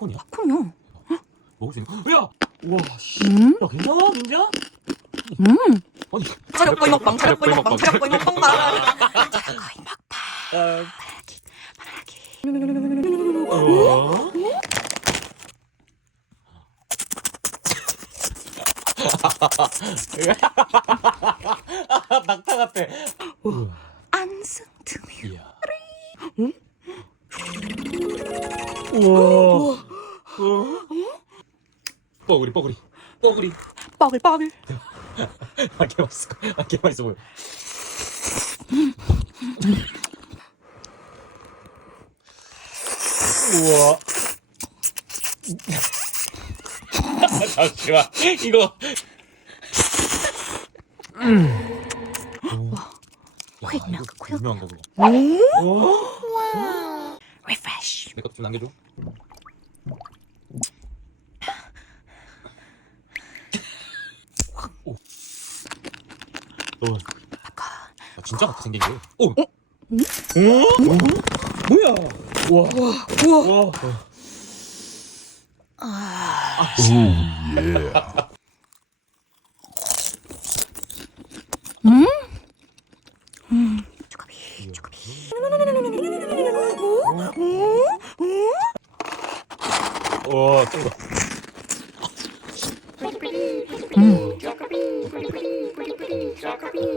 팝콘이야? 팝콘이요. 먹을 수 있는 거? 야! 우와 씨. 음. 야 괜찮아 민지야? 음. 아니 차력거이 먹방, 차력거이 먹방, 차력거이 먹방. 차력거이 먹방. 아, 말하기. 어? 낙타 같아. 안승. 이야. 우와. 뻐구리 뻐구리 뻐구리. 뻐글뻐글. 아 개맛있어. 아 개맛있어 보여. 우와. 잠시만 이거. 음. quick milk, quick 유명한 거 그거. 우와. refresh. 내 것도 좀 남겨줘. 어. 아, 진짜 같이 생긴 게. 오. 어? 어? 뭐야? 우와. 우와. 우와. 우와. 아. 오 예. 음? 어, 음. 쭈꾸비. 음. copy.